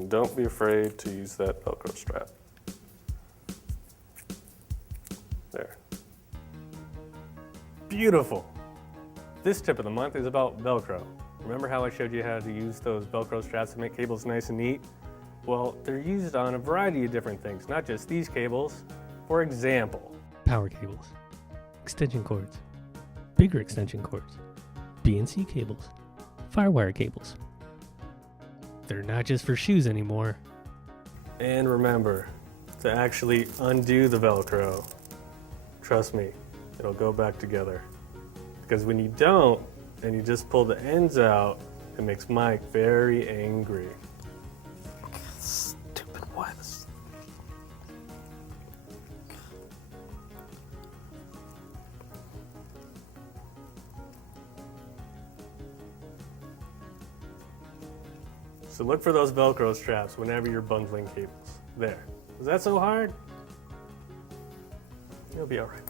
And don't be afraid to use that Velcro strap. There. Beautiful. This tip of the month is about Velcro. Remember how I showed you how to use those Velcro straps to make cables nice and neat? Well, they're used on a variety of different things, not just these cables. For example, Power cables, extension cords, bigger extension cords, BNC cables, firewire cables. They're not just for shoes anymore. and remember to actually undo the Velcro. Trust me, it'll go back together. Because when you don't, and you just pull the ends out, it makes Mike very angry. Stupid ones. So look for those Velcro straps whenever you're bundling cables. There. Is that so hard? You'll be all right.